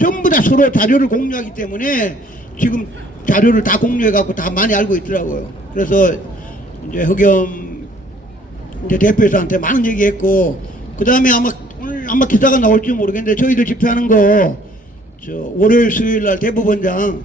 전부 다 서로 자료를 공유하기 때문에 지금 자료를 다 공유해갖고 다 많이 알고 있더라고요. 그래서 이제 흑염 이제 대표이사한테 많은 얘기했고, 그 다음에 오늘 아마 기사가 나올지 모르겠는데 저희들 집회하는 거 월요일 수요일 날 대법원장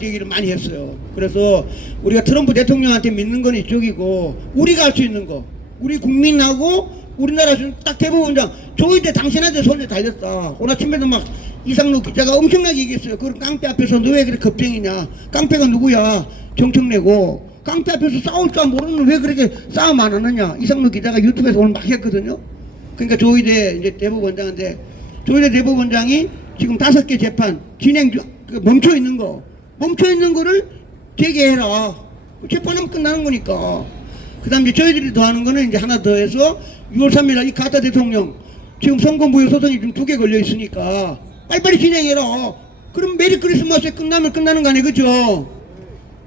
얘기를 많이 했어요. 그래서 우리가 트럼프 대통령한테 믿는 건 이쪽이고, 우리가 할 수 있는 거, 우리 국민하고 우리나라 딱 대법원장 조이대 당신한테 손에 달렸다. 오늘 아침에도 막 이상로 기자가 엄청나게 얘기했어요. 그 깡패 앞에서 너 왜 그렇게 겁쟁이냐, 깡패가 누구야, 정청래고 깡패 앞에서 싸울 줄 모르는 왜 그렇게 싸움 안 하느냐, 이상로 기자가 유튜브에서 오늘 막 했거든요. 그러니까 조이대 이제 대법원장한테, 조이대 대법원장이 지금 5개 재판 진행 멈춰 있는 거를 재개해라. 재판하면 끝나는 거니까. 그 다음 이제 저희들이 더 하는 거는 이제 하나 더 해서 6월 3일 날 이 가짜 대통령 지금 선거무효 소송이 좀 2개 걸려 있으니까 빨리빨리 진행해라. 그럼 메리 크리스마스에 끝나면 끝나는 거 아니에요, 그죠?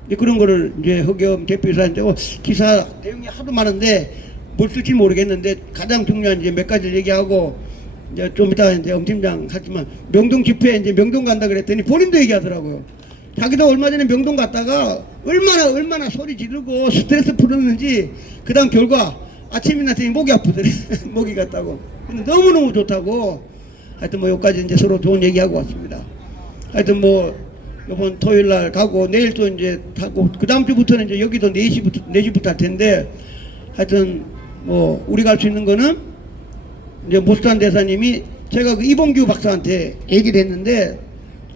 이제 그런 거를 이제 흑염 대표이사한테 기사 내용이 하도 많은데 뭘 쓸지 모르겠는데 가장 중요한 이제 몇 가지를 얘기하고, 이제 좀 이따 이제 엄 팀장 하지만 명동 집회 이제 명동 간다 그랬더니 본인도 얘기하더라고요. 자기도 얼마 전에 명동 갔다가 얼마나 소리 지르고 스트레스 풀었는지, 그 다음 결과 아침에 났더니 목이 아프더래. 목이 갔다고. 근데 너무너무 좋다고. 하여튼 뭐 여기까지 이제 서로 좋은 얘기하고 왔습니다. 하여튼 뭐 이번 토요일 날 가고 내일 또 이제 타고 그 다음 주부터는 이제 여기도 4시부터 할 텐데, 하여튼 뭐 우리가 할 수 있는 거는 이제 모스탄 대사님이 제가 그 이봉규 박사한테 얘기를 했는데,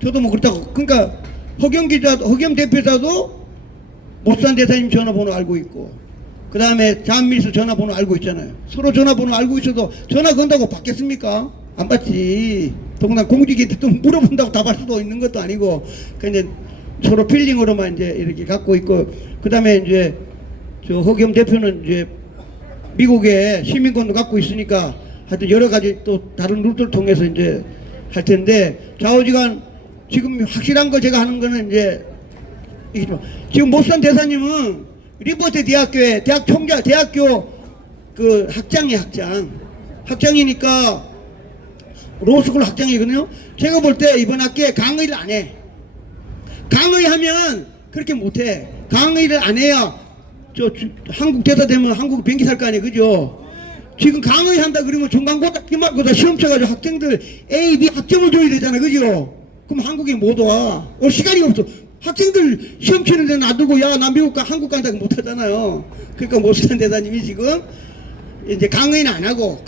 저도 뭐 그렇다고, 그러니까 흑염 대표사도 모스탄 대사님 전화번호 알고 있고, 그 다음에 장미수 전화번호 알고 있잖아요. 서로 전화번호 알고 있어도 전화 건다고 받겠습니까? 안 받지. 더구나 공직인데 또 물어본다고 답할 수도 있는 것도 아니고, 그냥 서로 필링으로만 이제 이렇게 갖고 있고, 그 다음에 이제 저 흑염 대표는 이제 미국에 시민권도 갖고 있으니까 하여튼 여러 가지 또 다른 루트를 통해서 이제 할 텐데, 좌우지간 지금 확실한 거 제가 하는 거는 이제 지금 모스탄 대사님은 리버트 대학교에 대학교 그 학장이니까 로스쿨 학장이거든요. 제가 볼 때 이번 학기에 강의를 안 해. 강의하면 그렇게 못해. 강의를 안 해야 한국 대사 되면 한국 비행기 살 거 아니에요, 그죠? 지금 강의한다 그러면 중간고사, 기말고사 시험 쳐가지고 학생들 A, B 학점을 줘야 되잖아, 그죠? 그럼 한국에 못 와. 시간이 없어. 학생들 시험 치는 데 놔두고 야 나 미국 가 한국 간다고 못 하잖아요. 그러니까 모스탄 대사님이 지금 이제 강의 안 하고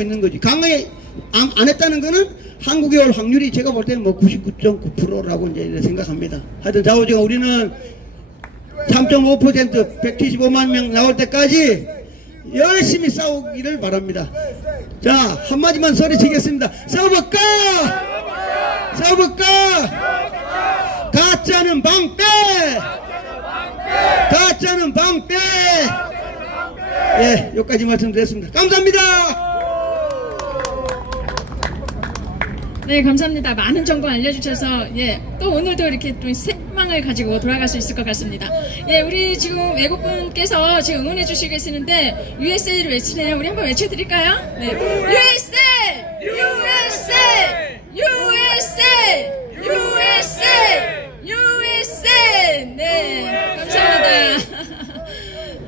있는 거지. 강의 안 했다는 거는 한국에 올 확률이 제가 볼 때는 뭐 99.9%라고 이제 생각합니다. 하여튼 좌우지간 우리는 3.5% 175만 명 나올 때까지 열심히 싸우기를 바랍니다. 자, 한마디만 소리치겠습니다. 싸워볼까? 가짜는 방패! 가짜는 방패! 예, 여기까지 말씀드렸습니다. 감사합니다. 네, 감사합니다. 많은 정보 알려주셔서 또 오늘도 이렇게 또 희망을 가지고 돌아갈 수 있을 것 같습니다. 우리 지금 외국분께서 지금 응원해 주시고 계시는데 USA를 외치네요. 우리 한번 외쳐드릴까요? 네, USA! USA! USA! USA! USA! 네, 감사합니다.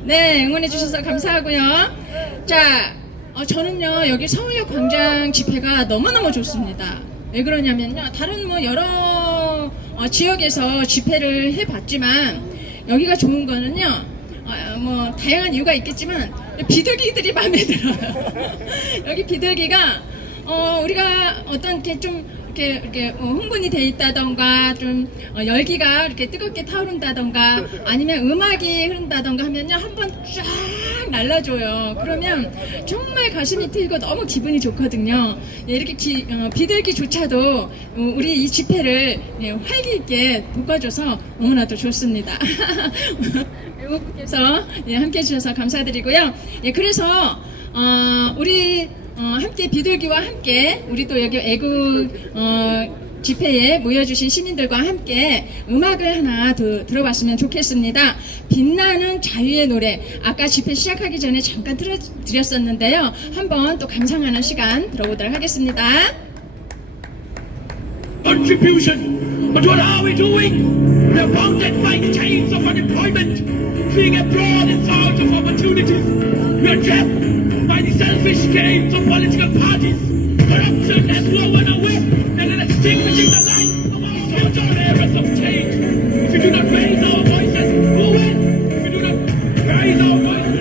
네, 응원해 주셔서 감사하고요. 자, 저는요 여기 서울역 광장 집회가 너무너무 좋습니다. 왜 그러냐면요, 다른 뭐 여러 지역에서 집회를 해봤지만 여기가 좋은 거는요, 뭐 다양한 이유가 있겠지만 비둘기들이 마음에 들어요. 여기 비둘기가 우리가 어떤 이렇게 흥분이 돼 있다던가 좀 열기가 이렇게 뜨겁게 타오른다던가 아니면 음악이 흐른다던가 하면요 한번 쫙 날라줘요. 그러면 정말 가슴이 트이고 너무 기분이 좋거든요. 이렇게 비둘기조차도 우리 이 집회를 활기 있게 돋궈줘서 너무나도 좋습니다. 외국분께서 함께 해주셔서 감사드리고요. 그래서 우리 함께 비둘기와 함께 우리 또 여기 애국 집회에 모여주신 시민들과 함께 음악을 하나 더 들어봤으면 좋겠습니다. 빛나는 자유의 노래, 아까 집회 시작하기 전에 잠깐 틀어드렸었는데요. 한번 또 감상하는 시간 들어보도록 하겠습니다. contribution. But what are we doing? We are bounded by chains of unemployment, fleeing abroad in search of opportunities. We are trapped by the selfish gains of political parties. Corruption has woven away and is extinguishing the light of our future eras of change. If we do not raise our voices, who will? If we do not raise our voices,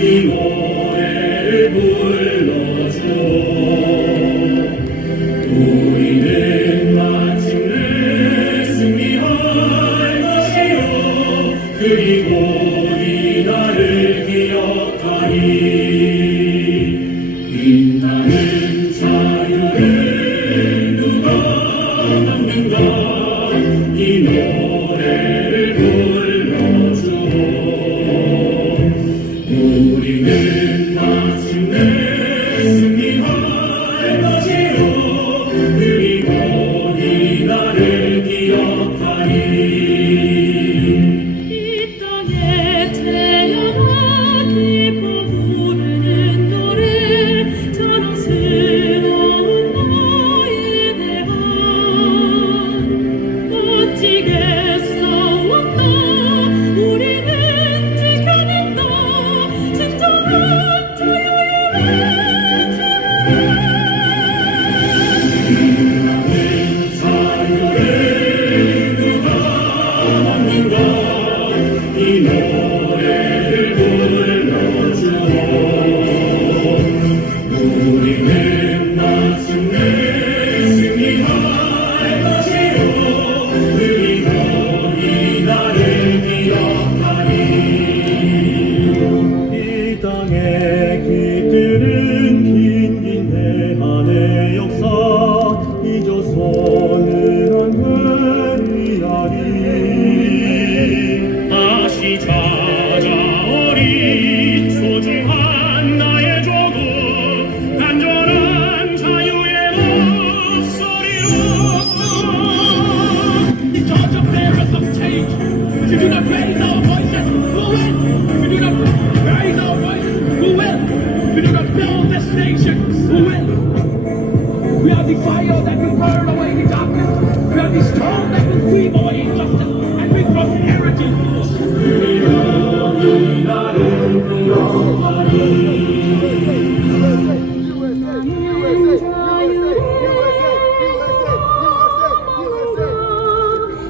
이 노래를 불러줘. 우리는 마침내 승리할 것이요 그리고 이 날을 기억하리. 빛나는 자유를 누가 막는가. 이 노래를 불러줘. 우리는 마침내 승리할 것이요 그리고 이 날을 기억하리. 이 땅에 태어나 기뻐 부르는 노래 자랑스러운 나에 대한 멋지게 싸웠다 우리는 지켜낸다 진정한 자유의 자유를 누가 막는가. 이 노래를 불러줘. 우리는 마침내 승리할 것이요 그리고 이 날을 기억하리. 이 땅의 깃들은 긴긴 대한의 역사 잊어서는 안 되리하리. 다시 찾아오리 소중한 나의 조국 안전한 자유의 목소리로. the charge of eras of change. If we do not raise our voices, who will? If we do not raise our voices, who will? If we do not build this nation, who will? We are the fire that will burn away the darkness. We are the storm that will sweep away injustice and bring prosperity. 이 날을 기억하리.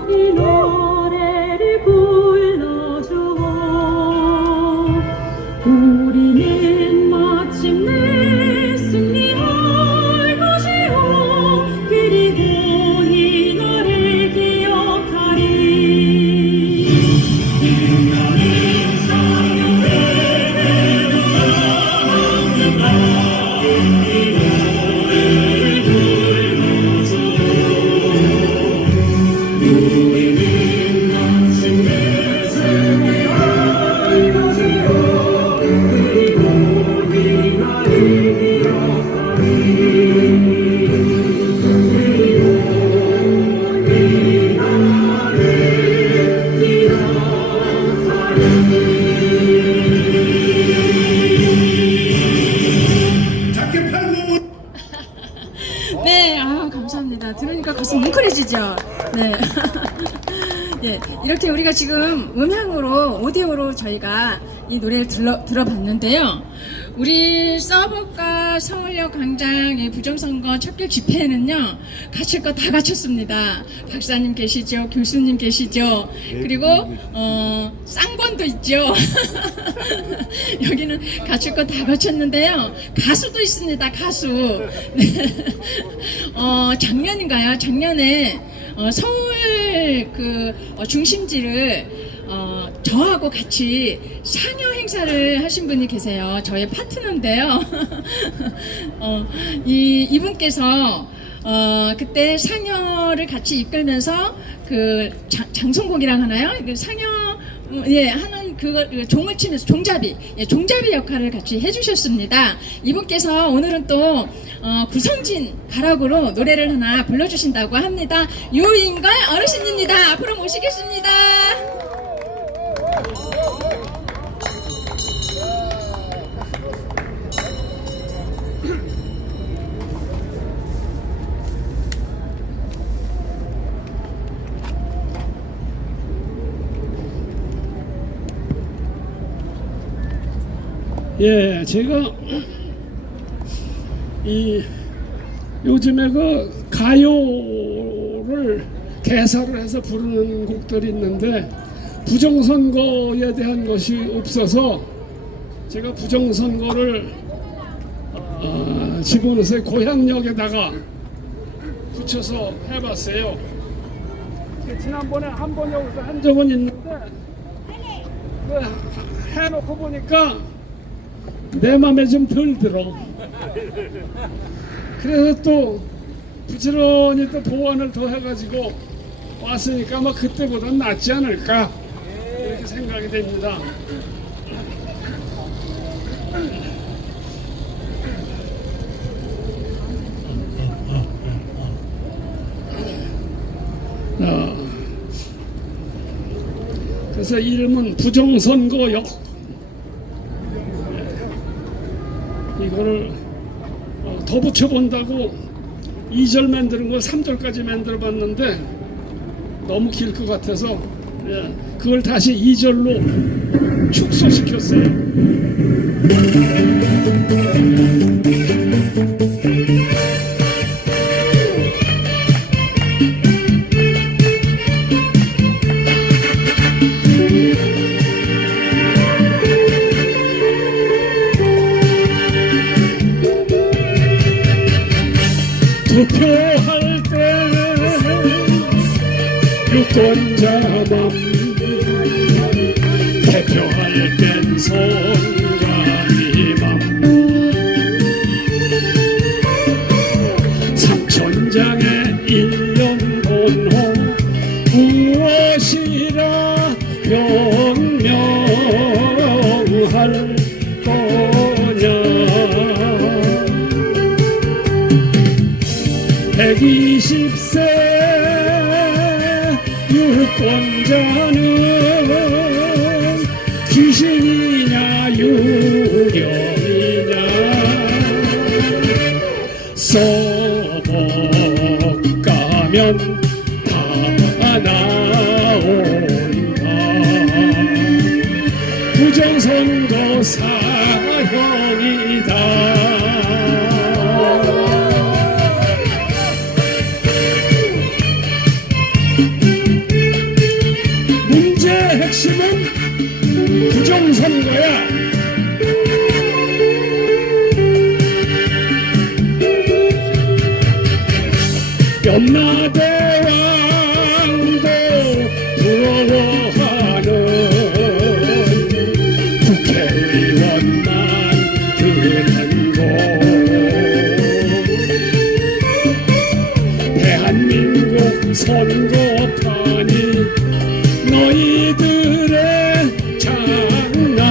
이 노래를 불러줘. 우리는 마침내 승리할 것이요 그리고 이 날을 기억하리. 빛나는 자유를 누가 막는가. 이 노래를 불러줘. 우리는 마침내 승리할 것이요 그리고 이 날을 기억하리. 그리고 이 날을 기억하리. 작게 팔고 네, 아 감사합니다. 들으니까 가슴 뭉클해지죠. 네. 네, 이렇게 우리가 지금 음향으로 오디오로 저희가 이 노래를 들어봤는데요. 우리 서북과 서울역 광장 이 부정선거 척결 집회에는요 갖출 거 다 갖췄습니다. 박사님 계시죠, 교수님 계시죠, 그리고 쌍권도 있죠. 여기는 갖출 거 다 갖췄는데요. 가수도 있습니다. 가수. 네. 작년인가요? 작년에 서울 그 중심지를 저하고 같이 상여 행사를 하신 분이 계세요. 저의 파트너인데요. 이분께서 그때 상여를 같이 이끌면서 그 장송곡이랑 하나요? 그 상여 하는 그 종을 치면서 종잡이 역할을 같이 해주셨습니다. 이분께서 오늘은 또 구성진 가락으로 노래를 하나 불러주신다고 합니다. 유인걸 어르신입니다. 앞으로 모시겠습니다. 예, 제가 이 요즘에 그 가요를 개사를 해서 부르는 곡들이 있는데 부정선거에 대한 것이 없어서 제가 부정선거를 집어넣어서 고향역에다가 붙여서 해봤어요. 지난번에 한 번 여기서 한 적은 있는데 그 해놓고 보니까 내 맘에 좀 덜 들어. 그래서 또 부지런히 또 보완을 더 해가지고 왔으니까 아마 그때보다 낫지 않을까 이렇게 생각이 됩니다. 그래서 이름은 부정선거역. 이거를 더 붙여본다고 2절 만드는 걸 3절까지 만들어 봤는데 너무 길 것 같아서 그걸 다시 2절로 축소시켰어요. 투표할 때 유권자만 대표할 땐 선관위만 삼천장의 1년 본호 무엇이라 명명할 거냐. 120세 유권자는 귀신이냐 유령이냐 써먹가면 다 나온다. 부정선거 사형이다. 핵심은 부정선거야. 염라대왕도 부러워하는 국회의원만 드는 곳. 대한민국 선거판이 너희들의 장난감이냐.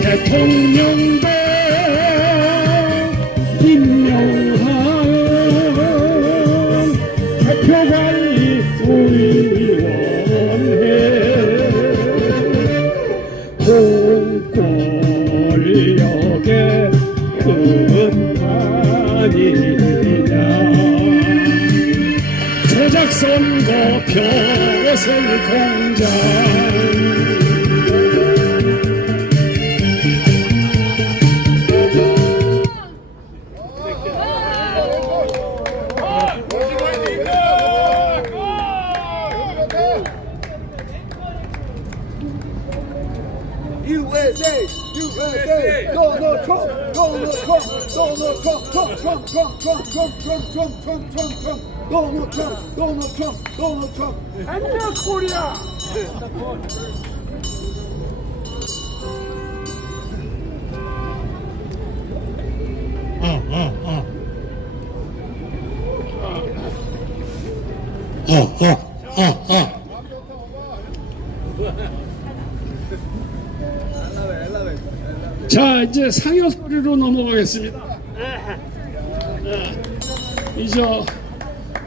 대통령도 임명한 대표관리위원회 공권력의 끝판이냐. 조작선거 벼슬 공장. USA, USA, Donald Trump, Donald Trump, Donald Trump, Trump, Trump, Trump, Trump, Trump, Trump, Trump, Trump, Trump, Trump, Donald Trump, Donald Trump, Donald Trump. 안녕 코리아. 자, 이제 상여 소리로 넘어가겠습니다.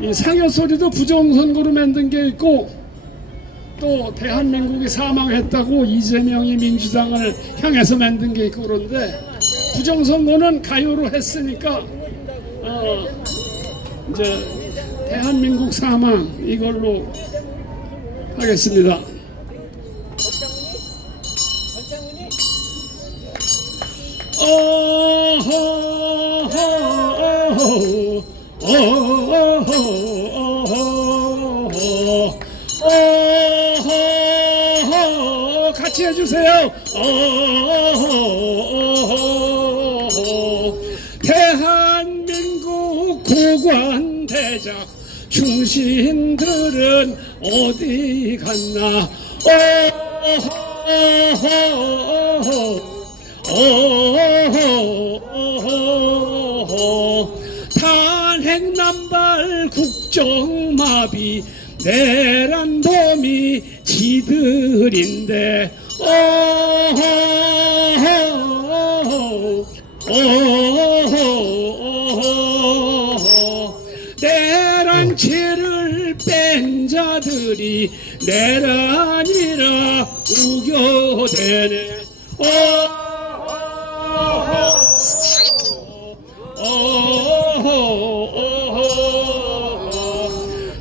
이 상여 소리도 부정선거로 만든 게 있고, 또 대한민국이 사망했다고 이재명이 민주당을 향해서 만든 게 있고 그런데, 부정선거는 가요로 했으니까 이제 대한민국 사망 이걸로 하겠습니다. 같이 해주세요. 대한민국 고관대작 충신들은 어디 갔나? 탄핵남발 국정마비 내란범이 지들인데 내란죄를 뺀 자들이 내란이라 우겨대네.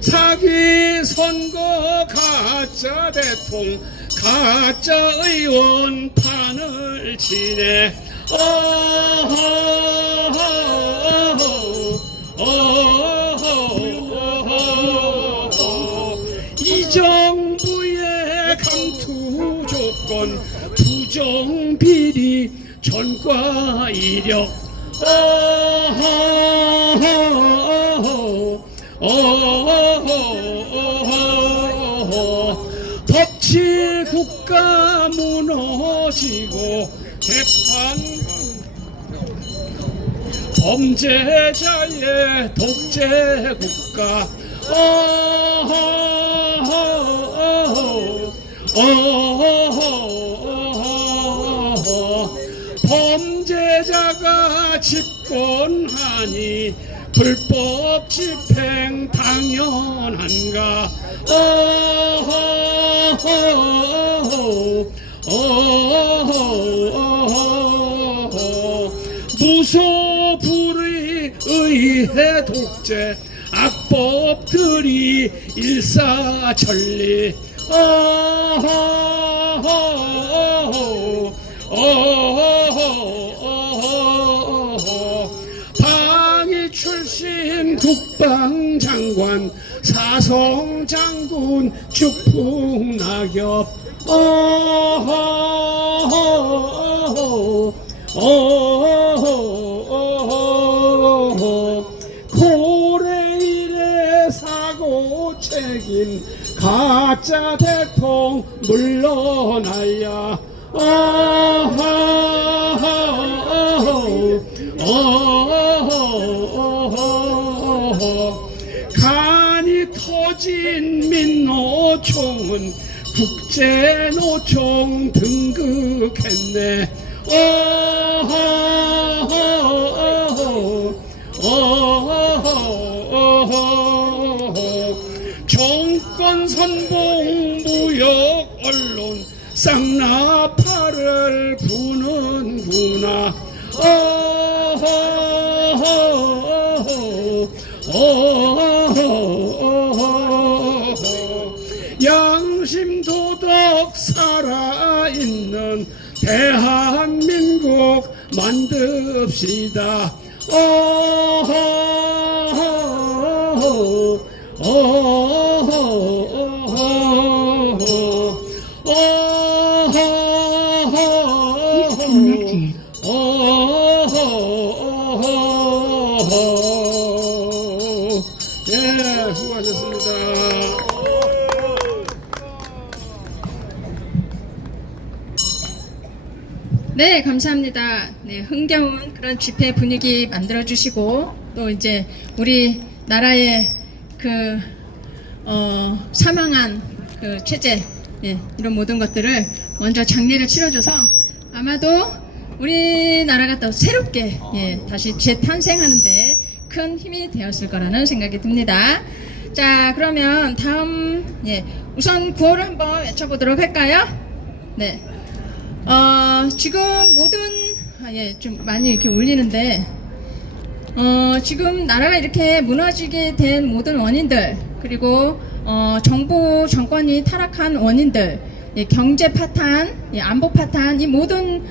사기 선거 가짜 대통령 가짜 의원 판을 치네. 이 정부의 강투 조건 부정비리 전과 이력 법치 국가 무너지고 재판 범죄자의 독재 국가 범죄자가 집권하니 불법 집행 당연한가? 무소불위 의회 독재 악법들이 일사천리 방위 출신 국방장관 사성장군 축풍낙엽 고래일의 사고 책임 가짜 대통령 물러나야 간이 터진 민노총은 국제노총 등극했네. 정권 선봉 무역 언론 쌍나파를 부는구나. 양심 도덕 살아있는 대한민국 만듭시다. 네, 수고하셨습니다. 네, 감사합니다. 네, 흥겨운 그런 집회 분위기 만들어주시고, 또 이제 우리 나라의 사망한 그 체제, 예, 이런 모든 것들을 먼저 장례를 치러줘서 아마도 우리나라가 또 새롭게, 예, 다시 재탄생하는데 큰 힘이 되었을 거라는 생각이 듭니다. 자, 그러면 다음, 예, 우선 구호를 한번 외쳐보도록 할까요? 네. 지금 모든, 예, 좀 많이 이렇게 울리는데, 지금 나라가 이렇게 무너지게 된 모든 원인들, 그리고 정부 정권이 타락한 원인들, 예, 경제 파탄, 예, 안보 파탄, 이 모든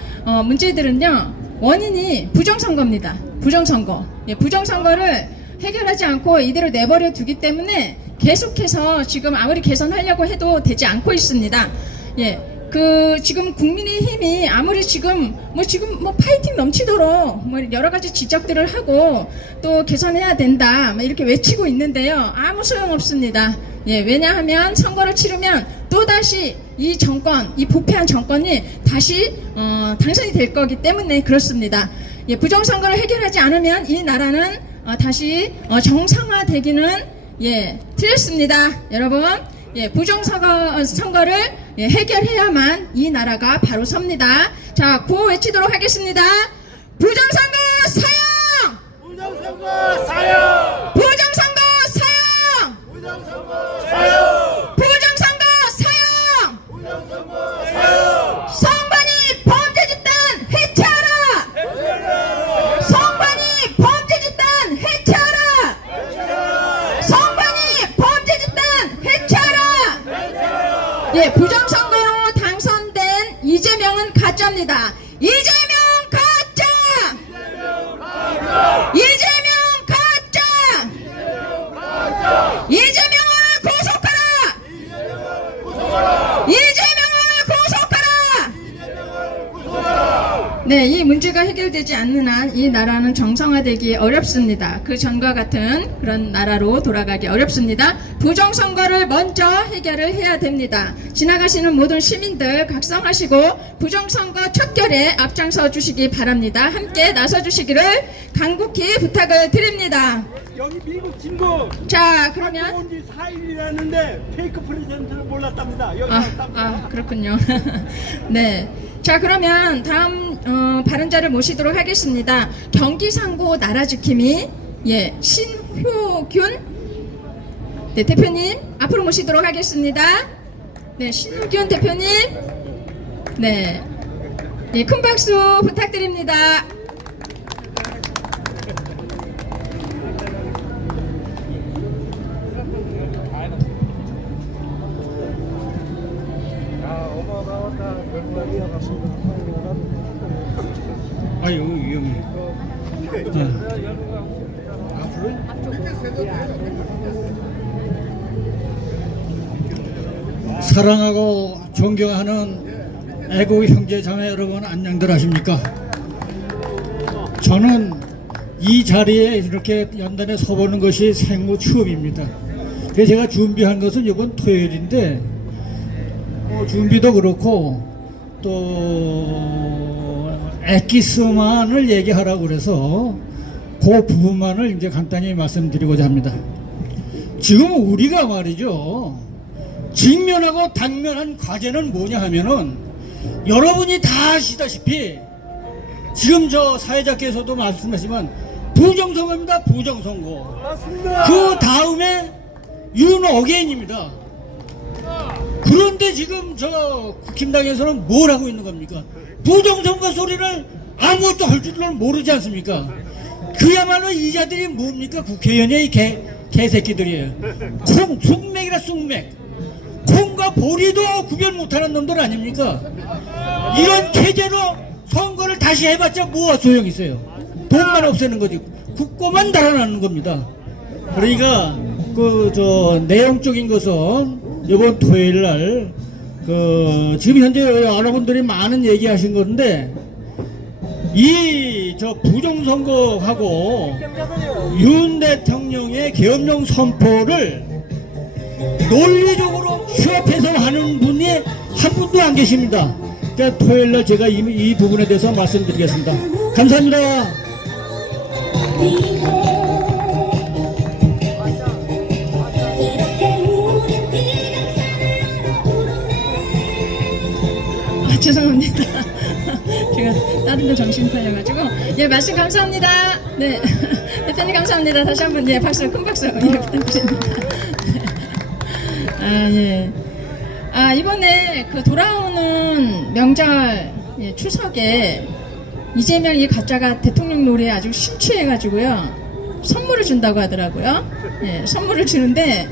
문제들은요, 원인이 부정선거입니다. 부정선거. 예, 부정선거를 해결하지 않고 이대로 내버려 두기 때문에 계속해서 지금 아무리 개선하려고 해도 되지 않고 있습니다. 예, 지금 국민의힘이 아무리 지금 파이팅 넘치도록 여러 가지 지적들을 하고 또 개선해야 된다 이렇게 외치고 있는데요. 아무 소용 없습니다. 예, 왜냐하면 선거를 치르면 또다시 이 정권, 이 부패한 정권이 다시 당선이 될 거기 때문에 그렇습니다. 예, 부정선거를 해결하지 않으면 이 나라는 다시 정상화되기는 틀렸습니다. 여러분, 부정선거를 해결해야만 이 나라가 바로 섭니다. 자, 구호 외치도록 하겠습니다. 부정선거 사형! 부정선거 사형! 부정선거 사형! 부정선거 사형! 부정선거 사형! 부정선거 사형! 성관이 범죄 집단 해체하라! 해체하라! 성관이 범죄 집단 해체하라! 해체하라! 성관이 범죄 집단 해체하라! 예, 부정선거로 당선된 이재명은 가짜입니다. 이재명 가짜! 이재명 가짜! 이재명을 구속하라! 이재명을 구속하라! 네, 이 문제가 해결되지 않는 한 이 나라는 정상화되기 어렵습니다. 그 전과 같은 그런 나라로 돌아가기 어렵습니다. 부정선거를 먼저 해결을 해야 됩니다. 지나가시는 모든 시민들 각성하시고 부정선거 척결에 앞장서 주시기 바랍니다. 함께 나서 주시기를 간곡히 부탁을 드립니다. 여기 미국 친구 자, 그러면 온지 4일이라는데 페이크 프레젠트를 몰랐답니다. 여기 왔답니다. 그렇군요. 네. 자, 그러면 다음 발언자를 모시도록 하겠습니다. 경기상고 나라지킴이 신효균 대표님 앞으로 모시도록 하겠습니다. 네, 신효균 대표님. 네. 큰 박수 부탁드립니다. 아유, 위험해. 사랑하고 존경하는 애국 형제 자매 여러분, 안녕들 하십니까? 저는 이 자리에 이렇게 연단에 서보는 것이 생무 추업입니다. 그래서 제가 준비한 것은 이번 토요일인데 준비도 그렇고 또 엑기스만을 얘기하라고 그래서 그 부분만을 이제 간단히 말씀드리고자 합니다. 지금 우리가 말이죠, 직면하고 당면한 과제는 뭐냐 하면은 여러분이 다 아시다시피 지금 저 사회자께서도 말씀하시지만 부정선거입니다. 부정선거. 맞습니다. 그 다음에 윤어게인입니다. 그런데 지금 저 국힘당에서는 뭘 하고 있는 겁니까? 부정선거 소리를 아무것도 할 줄을 모르지 않습니까? 그야말로 이 자들이 뭡니까? 국회의원의 개새끼들이에요. 쑥맥이라 쑥맥. 콩과 보리도 구별 못하는 놈들 아닙니까? 이런 체제로 선거를 다시 해봤자 뭐가 소용이 있어요? 돈만 없애는 거지. 국고만 달아나는 겁니다. 그러니까 내용적인 것은 이번 토요일 날 지금 현재 여러분들이 많은 얘기하신 건데 이 부정선거하고 윤 대통령의 계엄령 선포를 논리적으로 취합해서 하는 분이 한 분도 안 계십니다. 그러니까 토요일 날 제가 이 부분에 대해서 말씀드리겠습니다. 감사합니다. 죄송합니다. 제가 다른 데 정신 팔려가지고. 말씀 감사합니다. 네. 대표님 감사합니다. 다시 한번 박수, 큰 박수 부탁드립니다. 이번에 돌아오는 명절 추석에 이재명이 가짜가 대통령 노래에 아주 심취해가지고요 선물을 준다고 하더라고요. 예, 선물을 주는데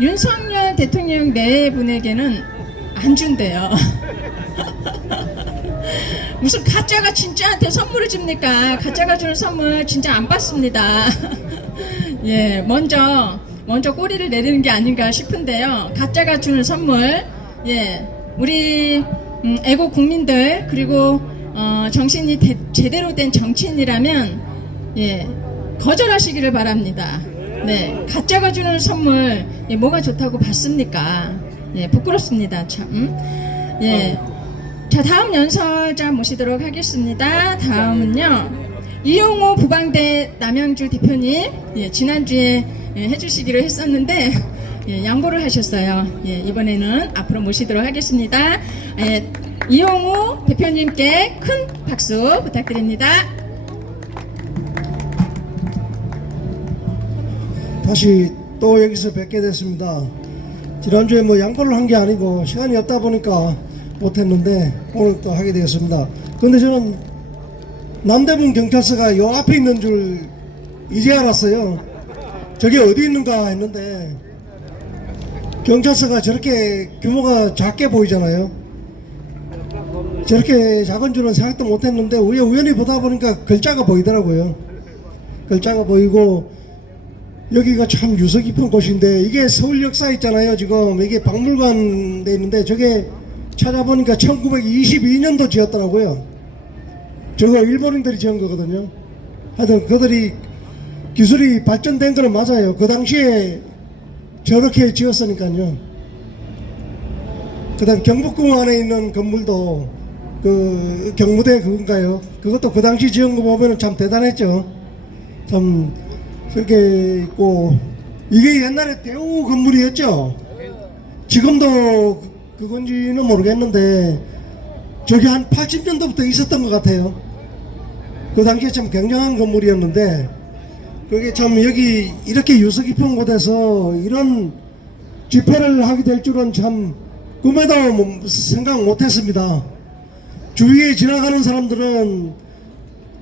윤석열 대통령 네 분에게는 안 준대요. 무슨 가짜가 진짜한테 선물을 줍니까? 가짜가 주는 선물 진짜 안 받습니다. 예, 먼저 꼬리를 내리는 게 아닌가 싶은데요. 가짜가 주는 선물, 예, 우리 애국 국민들 그리고 정신이 제대로 된 정치인이라면 예, 거절하시기를 바랍니다. 네, 가짜가 주는 선물 예, 뭐가 좋다고 받습니까? 예, 부끄럽습니다. 참. 예. 자, 다음 연설자 모시도록 하겠습니다. 다음은요 이용호 부방대 남양주 대표님, 예, 지난주에 예, 해주시기로 했었는데 예, 양보를 하셨어요. 예, 이번에는 앞으로 모시도록 하겠습니다. 예, 이용호 대표님께 큰 박수 부탁드립니다. 다시 또 여기서 뵙게 됐습니다. 지난주에 뭐 양보를 한 게 아니고 시간이 없다 보니까 못했는데 오늘 또 하게 되었습니다. 근데 저는 남대문 경찰서가 요 앞에 있는 줄 이제 알았어요. 저게 어디 있는가 했는데 경찰서가 저렇게 규모가 작게 보이잖아요. 저렇게 작은 줄은 생각도 못했는데 우연히 보다 보니까 글자가 보이더라고요. 글자가 보이고 여기가 참 유서 깊은 곳인데 이게 서울 역사 있잖아요. 지금 이게 박물관 돼 있는데 저게 찾아보니까 1922년도 지었더라고요. 저거 일본인들이 지은 거거든요. 하여튼 그들이 기술이 발전된 거는 맞아요. 그 당시에 저렇게 지었으니까요. 그 다음 경복궁 안에 있는 건물도 그 경무대 그건가요? 그것도 그 당시 지은 거 보면 참 대단했죠. 참 그렇게 있고 이게 옛날에 대우 건물이었죠. 지금도 그건지는 모르겠는데 저기 한 80년도부터 있었던 것 같아요. 그 당시에 참 굉장한 건물이었는데 그게 참 여기 이렇게 유서 깊은 곳에서 이런 집회를 하게 될 줄은 참 꿈에도 생각 못했습니다. 주위에 지나가는 사람들은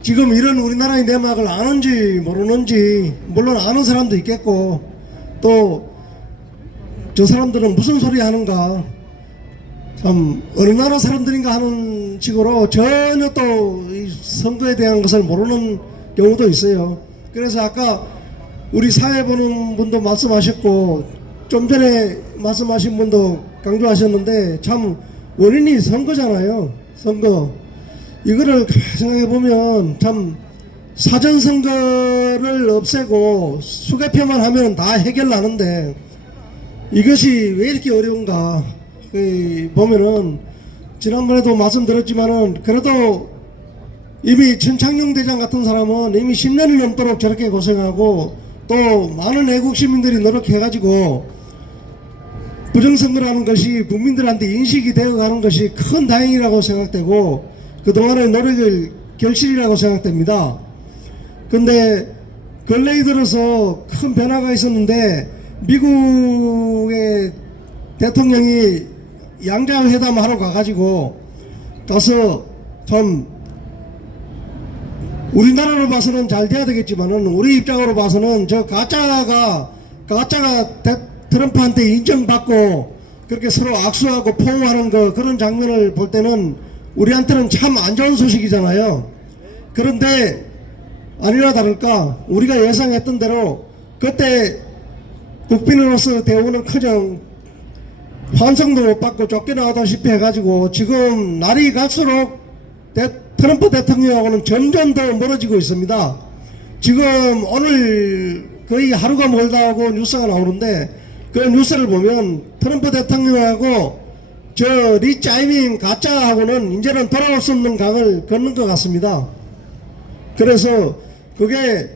지금 이런 우리나라의 내막을 아는지 모르는지 물론 아는 사람도 있겠고 또 저 사람들은 무슨 소리 하는가 참 어느 나라 사람들인가 하는 식으로 전혀 또 이 선거에 대한 것을 모르는 경우도 있어요. 그래서 아까 우리 사회 보는 분도 말씀하셨고 좀 전에 말씀하신 분도 강조하셨는데 참 원인이 선거잖아요. 선거 이거를 생각해보면 참 사전선거를 없애고 수개표만 하면 다 해결나는데 이것이 왜 이렇게 어려운가 보면은 지난번에도 말씀드렸지만은 그래도 이미 천창용 대장 같은 사람은 이미 10년이 넘도록 저렇게 고생하고 또 많은 애국 시민들이 노력해가지고 부정선거라는 것이 국민들한테 인식이 되어가는 것이 큰 다행이라고 생각되고 그동안의 노력을 결실이라고 생각됩니다. 근데 근래에 들어서 큰 변화가 있었는데 미국의 대통령이 양자회담 하러 가가지고 가서 참 우리나라로 봐서는 잘 돼야 되겠지만은 우리 입장으로 봐서는 저 가짜가 트럼프한테 인정받고 그렇게 서로 악수하고 포옹하는 그런 장면을 볼 때는 우리한테는 참 안 좋은 소식이잖아요. 그런데 아니나 다를까 우리가 예상했던 대로 그때 국빈으로서 대우는커녕 환성도 못 받고 쫓겨나다시피 해가지고 지금 날이 갈수록 트럼프 대통령하고는 점점 더 멀어지고 있습니다. 지금 오늘 거의 하루가 멀다 하고 뉴스가 나오는데 그 뉴스를 보면 트럼프 대통령하고 저 리 짜이밍 가짜하고는 이제는 돌아올 수 없는 강을 걷는 것 같습니다. 그래서 그게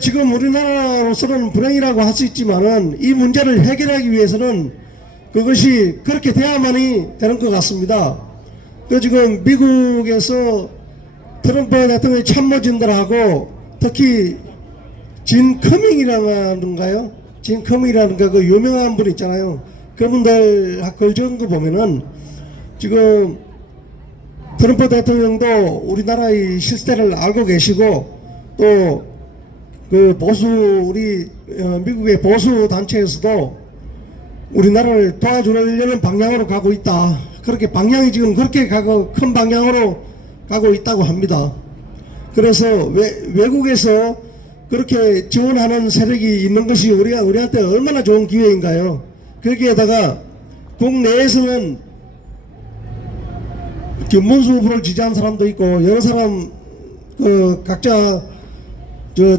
지금 우리나라로서는 불행이라고 할 수 있지만은 이 문제를 해결하기 위해서는 그것이 그렇게 돼야만이 되는 것 같습니다. 그 지금 미국에서 트럼프 대통령의 참모진들하고 특히 진 커밍이라는가요? 진 커밍이라는가 그 유명한 분 있잖아요. 그분들 글 적은 거 보면은 지금 트럼프 대통령도 우리나라의 실태를 알고 계시고 또 그 보수 우리 미국의 보수 단체에서도 우리나라를 도와주려는 방향으로 가고 있다. 그렇게 방향이 지금 그렇게 가고 큰 방향으로 가고 있다고 합니다. 그래서 외국에서 그렇게 지원하는 세력이 있는 것이 우리한테 얼마나 좋은 기회인가요? 거기에다가 국내에서는 김문수 후보를 지지하는 사람도 있고 여러 사람 각자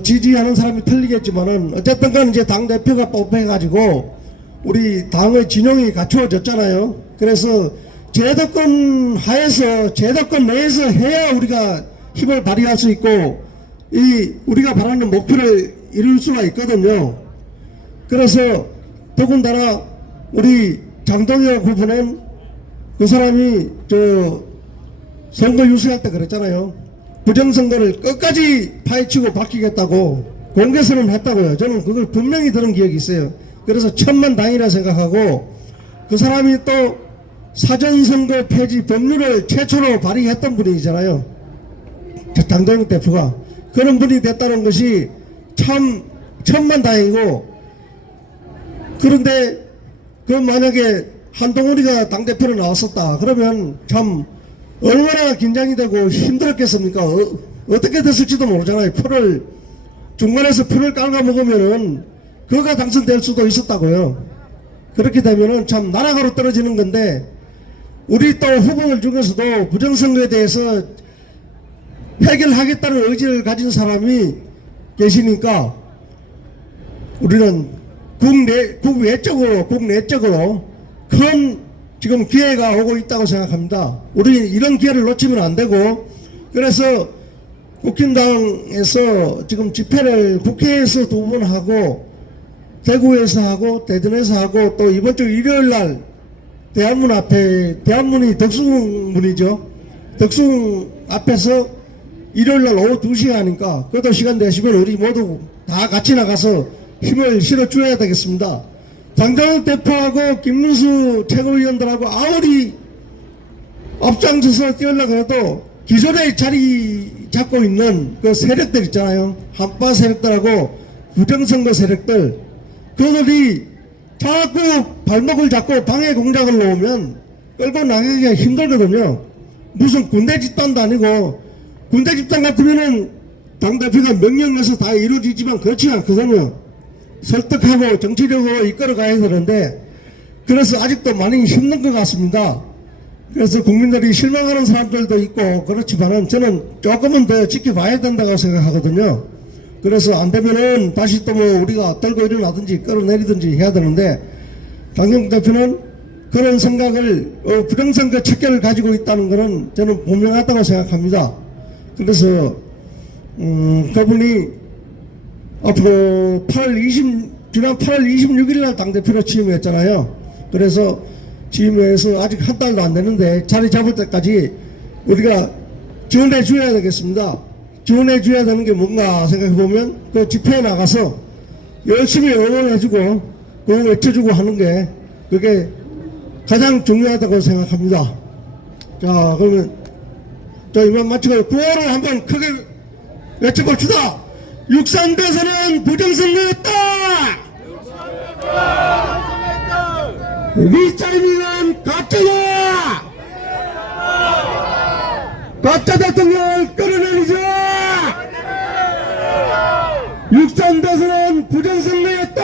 지지하는 사람이 틀리겠지만은 어쨌든 간 이제 당 대표가 뽑혀가지고 우리 당의 진영이 갖추어졌잖아요. 그래서 제도권 하에서 제도권 내에서 해야 우리가 힘을 발휘할 수 있고 우리가 바라는 목표를 이룰 수가 있거든요. 그래서 더군다나 우리 장동혁 후보는 그 사람이 선거 유세할 때 그랬잖아요. 부정선거를 끝까지 파헤치고 밝히겠다고 공개선언 했다고요. 저는 그걸 분명히 들은 기억이 있어요. 그래서 천만다행이라 생각하고 그 사람이 또 사전선거 폐지 법률을 최초로 발의했던 분이잖아요. 장동혁 대표가. 그런 분이 됐다는 것이 참 천만다행이고 그런데 그 만약에 한동훈이가 당대표로 나왔었다 그러면 참 얼마나 긴장이 되고 힘들었겠습니까? 어떻게 됐을지도 모르잖아요. 중간에서 표를 깔아먹으면은 그가 당선될 수도 있었다고요. 그렇게 되면은 참 나락으로 떨어지는 건데 우리 또 후보들 중에서도 부정선거에 대해서 해결하겠다는 의지를 가진 사람이 계시니까 우리는 국내적으로 큰 지금 기회가 오고 있다고 생각합니다. 우리 이런 기회를 놓치면 안 되고 그래서 국힘당에서 지금 집회를 국회에서 2번 하고 대구에서 하고 대전에서 하고 또 이번 주 일요일 날 대한문 앞에 대한문이 덕수문이죠. 덕수문 앞에서 일요일 날 오후 2시에 하니까 그것도 시간 되시면 우리 모두 다 같이 나가서 힘을 실어줘야 되겠습니다. 장동혁 대표하고 김문수 최고위원들하고 아무리 앞장서서 뛰어려고 해도 기존에 자리 잡고 있는 그 세력들 있잖아요. 한파 세력들하고 부정선거 세력들 그들이 자꾸 발목을 잡고 방해 공작을 놓으면 끌고 나가기가 힘들거든요. 무슨 군대 집단도 아니고 군대 집단 같으면은 당대표가 명령해서 다 이루어지지만 그렇지 않거든요. 설득하고 정치력으로 이끌어 가야 되는데 그래서 아직도 많이 힘든 것 같습니다. 그래서 국민들이 실망하는 사람들도 있고 그렇지만은 저는 조금은 더 지켜봐야 된다고 생각하거든요. 그래서 안 되면은 다시 또 뭐 우리가 들고 일어나든지 끌어내리든지 해야 되는데 장동혁 대표는 그런 생각을 부정선거 척결을 가지고 있다는 것은 저는 분명하다고 생각합니다. 그래서 그분이 앞으로 지난 8월 26일 날 당대표로 취임했잖아요. 그래서 취임해서 아직 한 달도 안 되는데 자리 잡을 때까지 우리가 지원해 줘야 되겠습니다. 지원해 줘야 되는 게 뭔가 생각해 보면 그 집회에 나가서 열심히 응원해 주고 그거 외쳐주고 하는 게 그게 가장 중요하다고 생각합니다. 자, 그러면 이만 마치고 구호를 한번 크게 외쳐봅시다. 육산대선은 부정선거였다. 리차이밍은 가짜다. 가짜 대통령을 끌어내리자. 육산대선은 부정선거였다.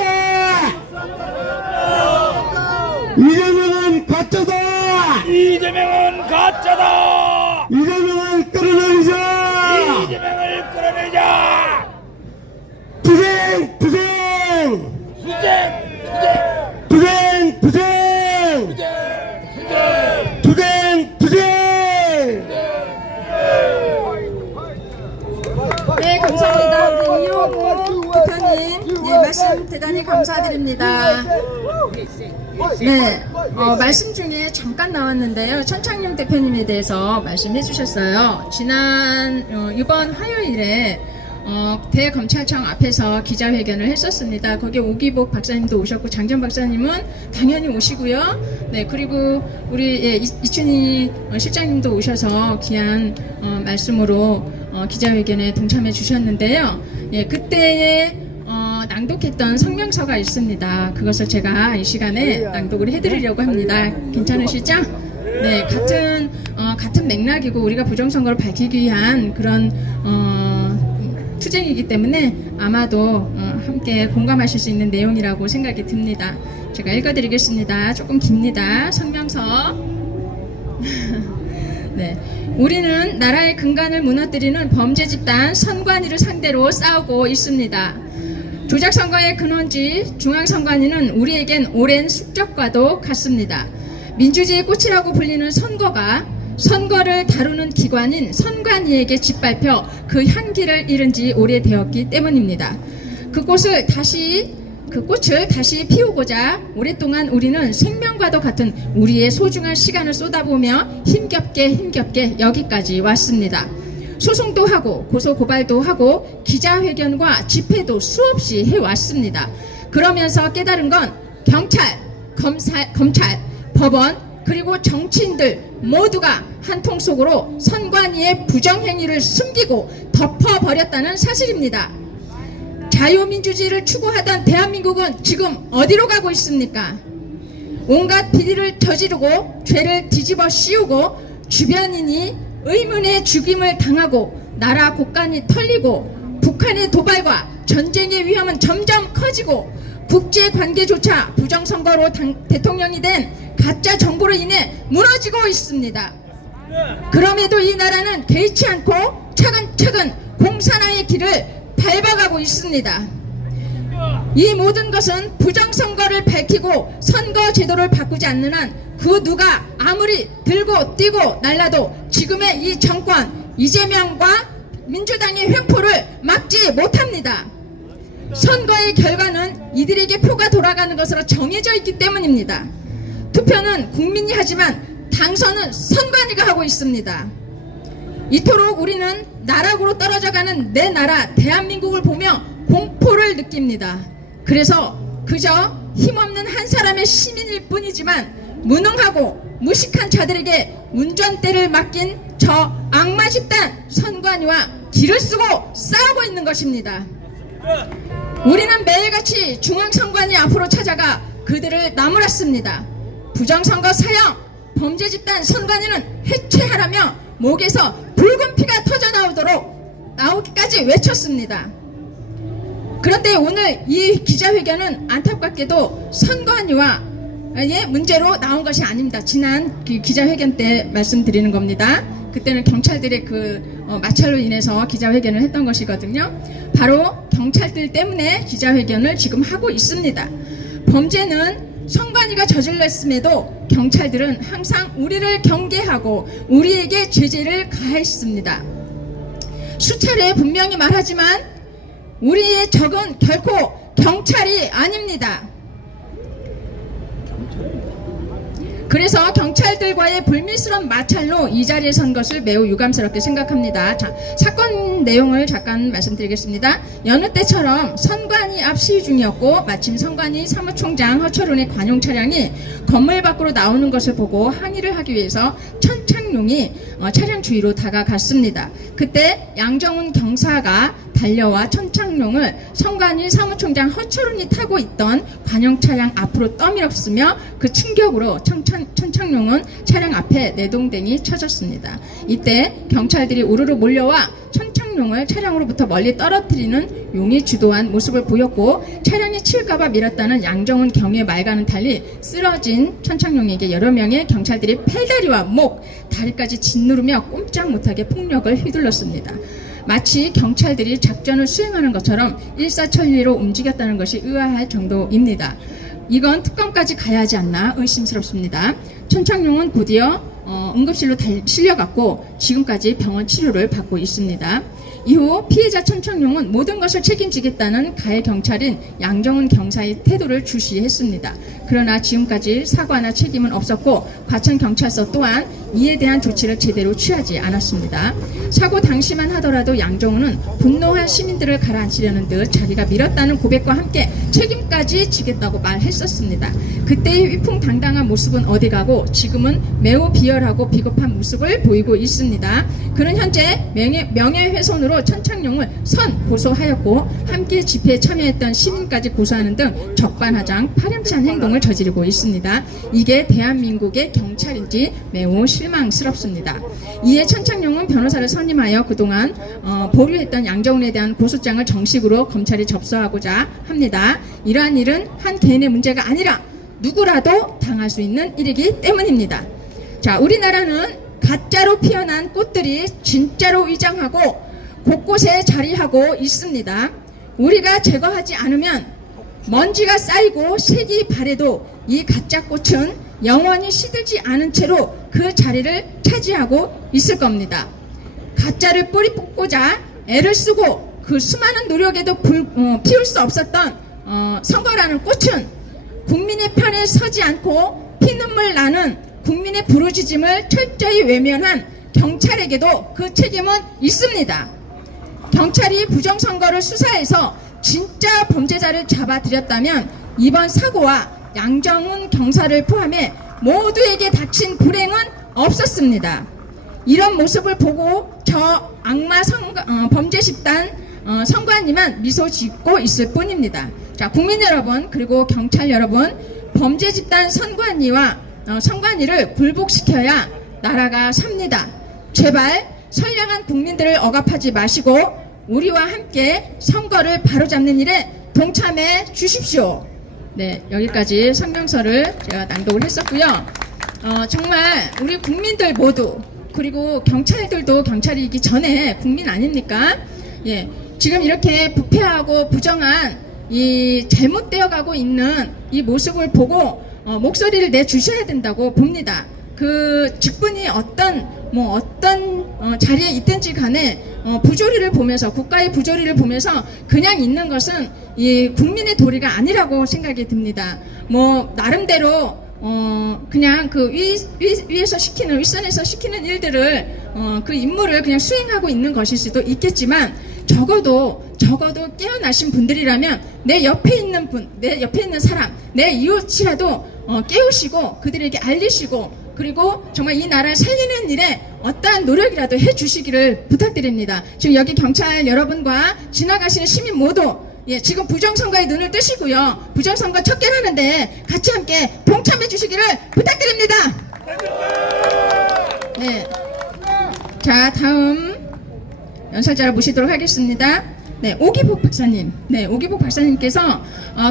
이재명은 가짜다. 이재명은 가짜다. 이재명을 끌어내리자. 이재명을 끌어내자. 투쟁. 네, 감사합니다. 우리 이용우 대표님, 네, 말씀 대단히 감사드립니다. 네, 말씀 중에 잠깐 나왔는데요. 천창용 대표님에 대해서 말씀해 주셨어요. 이번 화요일에 대검찰청 앞에서 기자회견을 했었습니다. 거기에 오기복 박사님도 오셨고 장전 박사님은 당연히 오시고요. 네, 그리고 우리 이춘희 실장님도 오셔서 귀한 말씀으로 기자회견에 동참해 주셨는데요. 예, 그때에 낭독했던 성명서가 있습니다. 그것을 제가 이 시간에 낭독을 해드리려고 합니다. 괜찮으시죠? 네, 같은 맥락이고 우리가 부정선거를 밝히기 위한 그런 투쟁이기 때문에 아마도 함께 공감하실 수 있는 내용이라고 생각이 듭니다. 제가 읽어드리겠습니다. 조금 깁니다. 성명서. 네, 우리는 나라의 근간을 무너뜨리는 범죄 집단 선관위를 상대로 싸우고 있습니다. 조작선거의 근원지 중앙선관위는 우리에겐 오랜 숙적과도 같습니다. 민주주의의 꽃이라고 불리는 선거를 다루는 기관인 선관위에게 짓밟혀 그 향기를 잃은 지 오래되었기 때문입니다. 그 꽃을 다시 피우고자 오랫동안 우리는 생명과도 같은 우리의 소중한 시간을 쏟아부으며 힘겹게 여기까지 왔습니다. 소송도 하고 고소고발도 하고 기자회견과 집회도 수없이 해왔습니다. 그러면서 깨달은 건 경찰, 검찰, 법원 그리고 정치인들 모두가 한 통 속으로 선관위의 부정행위를 숨기고 덮어버렸다는 사실입니다. 자유민주주의를 추구하던 대한민국은 지금 어디로 가고 있습니까? 온갖 비리를 저지르고 죄를 뒤집어 씌우고 주변인이 의문의 죽임을 당하고 나라 곳간이 털리고 북한의 도발과 전쟁의 위험은 점점 커지고 국제관계조차 부정선거로 대통령이 된 가짜 정보로 인해 무너지고 있습니다. 그럼에도 이 나라는 개의치 않고 차근차근 공산화의 길을 밟아가고 있습니다. 이 모든 것은 부정선거를 밝히고 선거 제도를 바꾸지 않는 한 그 누가 아무리 들고 뛰고 날라도 지금의 이 정권 이재명과 민주당의 횡포를 막지 못합니다. 선거의 결과는 이들에게 표가 돌아가는 것으로 정해져 있기 때문입니다. 투표는 국민이 하지만 당선은 선관위가 하고 있습니다. 이토록 우리는 나락으로 떨어져가는 내 나라 대한민국을 보며 공포를 느낍니다. 그래서 그저 힘없는 한 사람의 시민일 뿐이지만 무능하고 무식한 자들에게 운전대를 맡긴 저 악마 집단 선관위와 길을 쓰고 싸우고 있는 것입니다. 우리는 매일같이 중앙선관위 앞으로 찾아가 그들을 나무랐습니다. 부정선거 사형, 범죄 집단 선관위는 해체하라며 목에서 붉은 피가 터져 나오기까지 외쳤습니다. 그런데 오늘 이 기자회견은 안타깝게도 선관위와의 문제로 나온 것이 아닙니다. 지난 기자회견 때 말씀드리는 겁니다. 그때는 경찰들의 마찰로 인해서 기자회견을 했던 것이거든요. 바로 경찰들 때문에 기자회견을 지금 하고 있습니다. 범죄는 선관위가 저질렀음에도 경찰들은 항상 우리를 경계하고 우리에게 제재를 가했습니다. 수차례 분명히 말하지만 우리의 적은 결코 경찰이 아닙니다. 그래서 경찰들과의 불미스러운 마찰로 이 자리에 선 것을 매우 유감스럽게 생각합니다. 자, 사건 내용을 잠깐 말씀드리겠습니다. 여느 때처럼 선관위 앞 시위 중이었고 마침 선관위 사무총장 허철훈의 관용 차량이 건물 밖으로 나오는 것을 보고 항의를 하기 위해서 천창용이 차량 주위로 다가갔습니다. 그때 양정훈 경사가 달려와 천창용을 선관위 사무총장 허철훈이 타고 있던 관용 차량 앞으로 떠밀었으며 그 충격으로 천창용은 차량 앞에 내동댕이 쳐졌습니다. 이때 경찰들이 우르르 몰려와 천창용을 차량으로부터 멀리 떨어뜨리는 용이 주도한 모습을 보였고 차량이 칠까봐 밀었다는 양정훈 경의 말과는 달리 쓰러진 천창용에게 여러 명의 경찰들이 팔다리와 목, 다리까지 짓누르며 꼼짝 못하게 폭력을 휘둘렀습니다. 마치 경찰들이 작전을 수행하는 것처럼 일사천리로 움직였다는 것이 의아할 정도입니다. 이건 특검까지 가야 하지 않나 의심스럽습니다. 천창용은 곧이어 응급실로 실려갔고 지금까지 병원 치료를 받고 있습니다. 이후 피해자 천창용은 모든 것을 책임지겠다는 가해 경찰인 양정훈 경사의 태도를 주시했습니다. 그러나 지금까지 사과나 책임은 없었고 과천경찰서 또한 이에 대한 조치를 제대로 취하지 않았습니다. 사고 당시만 하더라도 양정훈은 분노한 시민들을 가라앉히려는 듯 자기가 밀었다는 고백과 함께 책임까지 지겠다고 말했었습니다. 그때의 위풍당당한 모습은 어디 가고 지금은 매우 비열하고 비겁한 모습을 보이고 있습니다. 그는 현재 명예훼손으로 천창용을 고소하였고 함께 집회에 참여했던 시민까지 고소하는 등 적반하장 파렴치한 행동을 저지르고 있습니다. 이게 대한민국의 경찰인지 매우 실망스럽습니다. 이에 천창용은 변호사를 선임하여 그동안 보류했던 양정훈에 대한 고소장을 정식으로 검찰에 접수하고자 합니다. 이러한 일은 한 개인의 문제가 아니라 누구라도 당할 수 있는 일이기 때문입니다. 자, 우리나라는 가짜로 피어난 꽃들이 진짜로 위장하고 곳곳에 자리하고 있습니다. 우리가 제거하지 않으면 먼지가 쌓이고 색이 바래도 이 가짜 꽃은 영원히 시들지 않은 채로 그 자리를 차지하고 있을 겁니다. 가짜를 뿌리 뽑고자 애를 쓰고 그 수많은 노력에도 피울 수 없었던 선거라는 꽃은 국민의 편에 서지 않고 피눈물 나는 국민의 부르짖음을 철저히 외면한 경찰에게도 그 책임은 있습니다. 경찰이 부정선거를 수사해서 진짜 범죄자를 잡아들였다면 이번 사고와 양정훈 경사를 포함해 모두에게 닥친 불행은 없었습니다. 이런 모습을 보고 저 악마 범죄 집단 선관위만 미소 짓고 있을 뿐입니다. 자, 국민 여러분 그리고 경찰 여러분, 범죄 집단 선관위를 굴복시켜야 나라가 삽니다. 제발 선량한 국민들을 억압하지 마시고 우리와 함께 선거를 바로잡는 일에 동참해 주십시오. 네, 여기까지 성명서를 제가 낭독을 했었고요. 정말 우리 국민들 모두 그리고 경찰들도 경찰이기 전에 국민 아닙니까? 예, 지금 이렇게 부패하고 부정한 이 잘못되어 가고 있는 이 모습을 보고 목소리를 내주셔야 된다고 봅니다. 그 직분이 어떤 자리에 있든지 간에 부조리를 보면서 국가의 부조리를 보면서 그냥 있는 것은 이 국민의 도리가 아니라고 생각이 듭니다. 뭐 나름대로 그냥 그 위에서 시키는 윗선에서 시키는 일들을 그 임무를 그냥 수행하고 있는 것일 수도 있겠지만 적어도 깨어나신 분들이라면 내 옆에 있는 분, 내 옆에 있는 사람, 내 이웃이라도 깨우시고 그들에게 알리시고 그리고 정말 이 나라를 살리는 일에 어떠한 노력이라도 해주시기를 부탁드립니다. 지금 여기 경찰 여러분과 지나가시는 시민 모두 지금 부정선거에 눈을 뜨시고요. 부정선거 척결하는데 같이 함께 동참해 주시기를 부탁드립니다. 네. 자, 다음 연설자를 모시도록 하겠습니다. 네, 오기복 박사님. 네, 오기복 박사님께서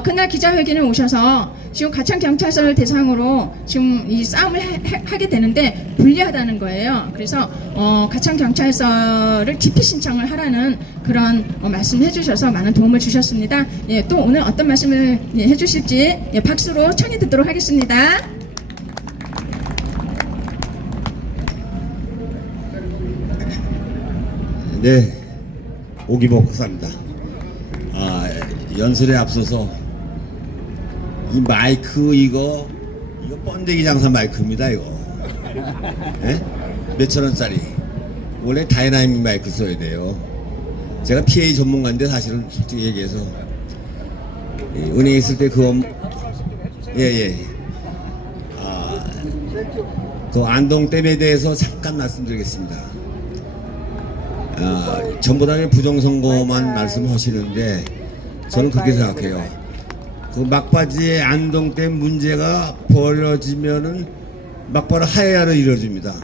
그날 기자회견에 오셔서 지금 가창경찰서를 대상으로 지금 이 싸움을 하게 되는데 불리하다는 거예요. 그래서 가창경찰서를 집회 신청을 하라는 그런 말씀을 해주셔서 많은 도움을 주셨습니다. 예, 또 오늘 어떤 말씀을 해주실지 박수로 청해 듣도록 하겠습니다. 네, 오기복 박사입니다. 연설에 앞서서 이 마이크 이거 번데기 장사 마이크입니다. 이거 몇천 원짜리. 원래 다이나믹 마이크 써야 돼요. 제가 PA 전문가인데 사실은 솔직히 얘기해서 은행에 있을 때 그 안동댐에 대해서 잠깐 말씀드리겠습니다. 전부 다 부정선거만 말씀하시는데 저는 그렇게 생각해요. 그 막바지에 안동댐 문제가 벌어지면은 막바로 하야로 이루어집니다.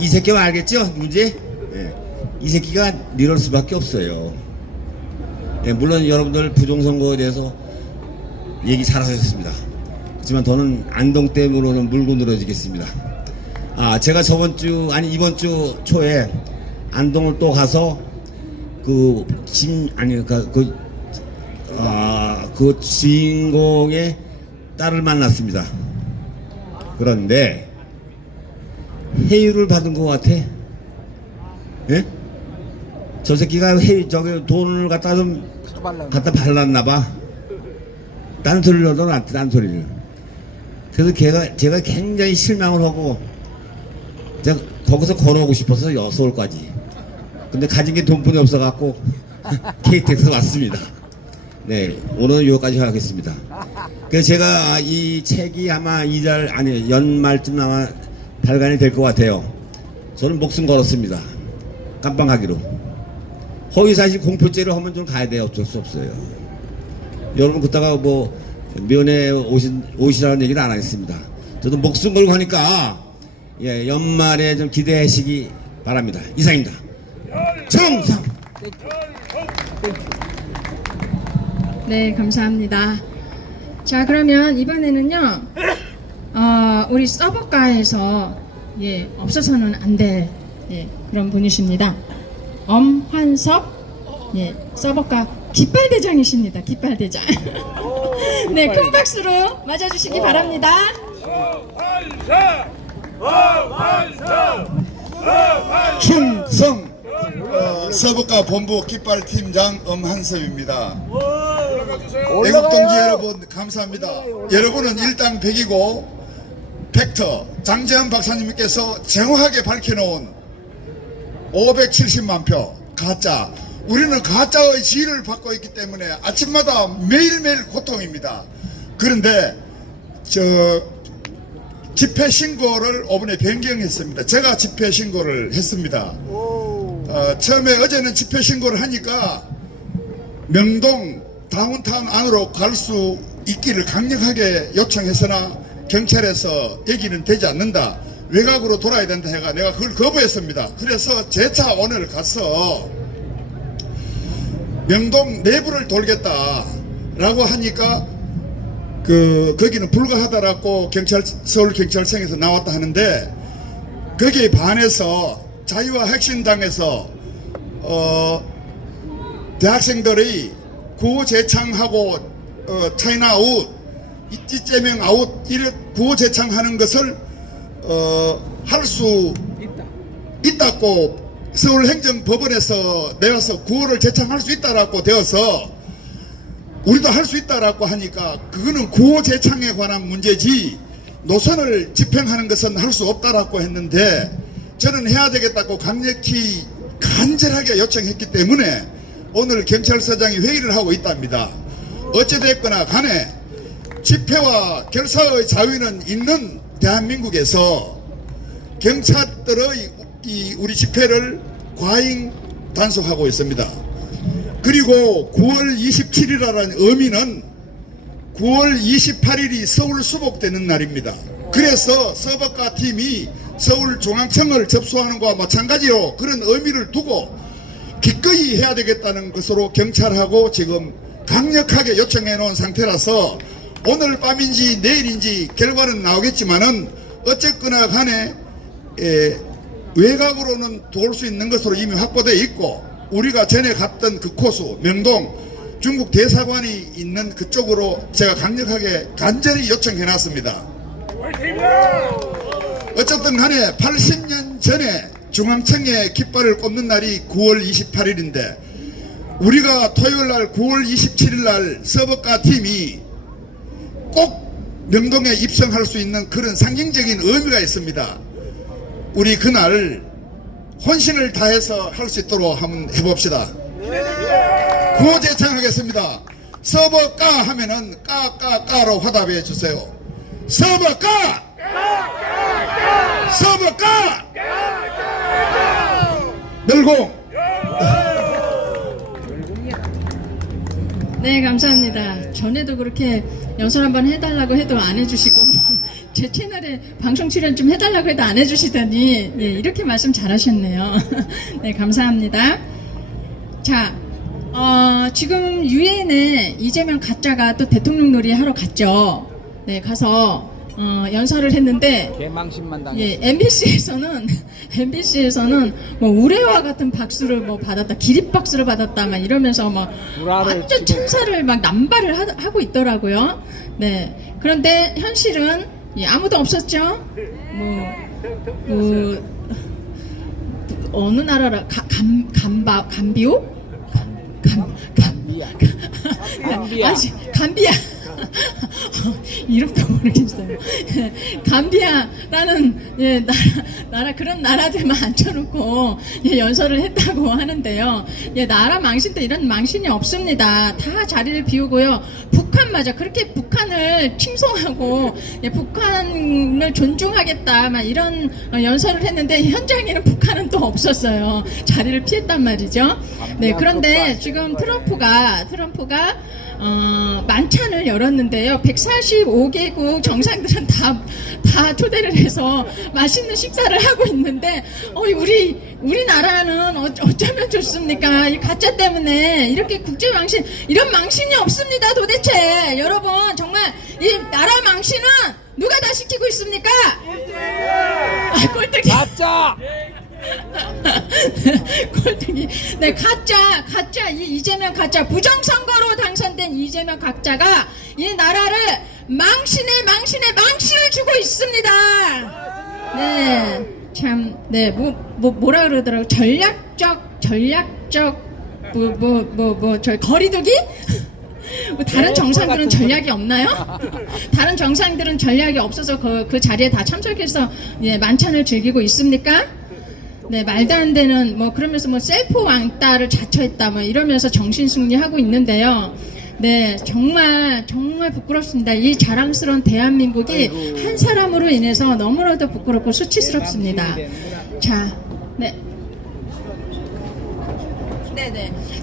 이 새끼만 알겠죠? 문제? 이 새끼가 이럴 수밖에 없어요. 물론 여러분들 부정선거에 대해서 얘기 잘하셨습니다. 하지만 저는 안동댐으로는 물고 늘어지겠습니다. 제가 이번 주 초에 안동을 또 가서 그 주인공의 딸을 만났습니다. 그런데 해유를 받은 것 같아. 예? 저 새끼가 돈을 갖다 발랐나봐. 딴소리를 하더라, 딴소리를. 그래서 제가 굉장히 실망을 하고 제가 거기서 걸어오고 싶어서 서울까지. 근데 가진 게 돈뿐이 없어갖고 KTX에서 왔습니다. 네, 오늘은 여기까지 하겠습니다. 그래서 제가 이 책이 아마 연말쯤 아마 발간이 될 것 같아요. 저는 목숨 걸었습니다. 깜빵하기로. 허위사실 공표죄를 하면 좀 가야 돼요. 어쩔 수 없어요. 여러분 그따가 뭐 면회 오시라는 얘기를 안 하겠습니다. 저도 목숨 걸고 하니까 예, 연말에 좀 기대하시기 바랍니다. 이상입니다. 정상. 네, 감사합니다. 자, 그러면 이번에는요, 우리 서버가에서 예, 없어서는 안 될 그런 분이십니다. 엄환섭 서버가 깃발대장이십니다. 깃발대장. 네, 큰 박수로 맞아주시기 바랍니다. 충성 서북가 본부 깃발팀장 엄한섭입니다. 애국동지 여러분 감사합니다. 여러분은 일당 100이고 팩터 장재환 박사님께서 정확하게 밝혀놓은 570만 표 가짜. 우리는 가짜의 지위를 받고 있기 때문에 아침마다 매일매일 고통입니다. 그런데 집회 신고를 5분에 변경했습니다. 제가 집회 신고를 했습니다. 처음에 어제는 집회 신고를 하니까 명동 다운타운 안으로 갈 수 있기를 강력하게 요청했으나 경찰에서 얘기는 되지 않는다. 외곽으로 돌아야 된다 해가 내가 그걸 거부했습니다. 그래서 재차 오늘 가서 명동 내부를 돌겠다라고 하니까 거기는 불가하다라고 서울경찰청에서 나왔다 하는데 거기에 반해서 자유와 혁신당에서 대학생들의 구호 제창하고 차이나 아웃, 이재명 아웃 이렇게 구호 제창하는 것을 할 수 있다고 서울행정법원에서 내와서 구호를 제창할 수 있다라고 되어서 우리도 할 수 있다라고 하니까 그거는 구호 제창에 관한 문제지 노선을 집행하는 것은 할 수 없다라고 했는데 저는 해야 되겠다고 강력히 간절하게 요청했기 때문에 오늘 경찰서장이 회의를 하고 있답니다. 어찌됐거나 간에 집회와 결사의 자유는 있는 대한민국에서 경찰들의 우리 집회를 과잉 단속하고 있습니다. 그리고 9월 27일이라는 의미는 9월 28일이 서울 수복되는 날입니다. 그래서 서버가 팀이 서울중앙청을 접수하는 것과 마찬가지로 그런 의미를 두고 기꺼이 해야 되겠다는 것으로 경찰하고 지금 강력하게 요청해 놓은 상태라서 오늘 밤인지 내일인지 결과는 나오겠지만은 어쨌거나 간에 외곽으로는 돌 수 있는 것으로 이미 확보되어 있고 우리가 전에 갔던 그 코스 명동 중국 대사관이 있는 그쪽으로 제가 강력하게 간절히 요청해 놨습니다. 어쨌든 간에 80년 전에 중앙청에 깃발을 꽂는 날이 9월 28일인데 우리가 토요일날 9월 27일날 서버가 팀이 꼭 명동에 입성할 수 있는 그런 상징적인 의미가 있습니다. 우리 그날 혼신을 다해서 할 수 있도록 한번 해봅시다. 구호 제창하겠습니다. 서버가 하면은 까까까로 화답해 주세요. 서버가! 서버가! 멸공! 네, 감사합니다. 전에도 그렇게 연설 한번 해달라고 해도 안 해주시고 제 채널에 방송 출연 좀 해달라고 해도 안 해주시더니 이렇게 말씀 잘하셨네요. 네, 감사합니다. 자, 지금 유엔에 이재명 가짜가 또 대통령 놀이 하러 갔죠. 네, 가서 연설을 했는데 개망신만 당했어. 예, MBC에서는 뭐 우레와 같은 박수를 뭐 받았다, 기립박수를 받았다, 막 이러면서 막 완전 천사를 막 남발을 하고 있더라고요. 네, 그런데 현실은 아무도 없었죠. 어느 나라라 감비오? 감비아. 이름도 모르겠어요. 감비아라는 예, 나라 그런 나라들만 앉혀놓고 예, 연설을 했다고 하는데요. 예, 나라 망신 때 이런 망신이 없습니다. 다 자리를 비우고요. 북한마저 그렇게 북한을 칭송하고 예, 북한을 존중하겠다 막 이런 연설을 했는데 현장에는 북한은 또 없었어요. 자리를 피했단 말이죠. 네, 그런데 지금 트럼프가 만찬을 열었는데요. 145개국 정상들은 다 초대를 해서 맛있는 식사를 하고 있는데, 우리나라는 어쩌면 좋습니까? 이 가짜 때문에 이렇게 국제 망신, 이런 망신이 없습니다. 도대체 여러분 정말 이 나라 망신은 누가 다 시키고 있습니까? 꼴뚜기. 가짜. 꼴뚜기. 네, 가짜 이재명 가짜 부정선거로 당선된 이재명 가짜가 이 나라를 망신을 주고 있습니다. 네, 참, 네, 뭐라 그러더라고. 전략적 저 거리두기? 다른 정상들은 전략이 없나요? 다른 정상들은 전략이 없어서 그 자리에 다 참석해서 예, 만찬을 즐기고 있습니까? 네, 말도 안 되는 그러면서 셀프 왕따를 자처했다 이러면서 정신승리하고 있는데요. 네, 정말 부끄럽습니다. 이 자랑스러운 대한민국이 한 사람으로 인해서 너무나도 부끄럽고 수치스럽습니다. 자, 네.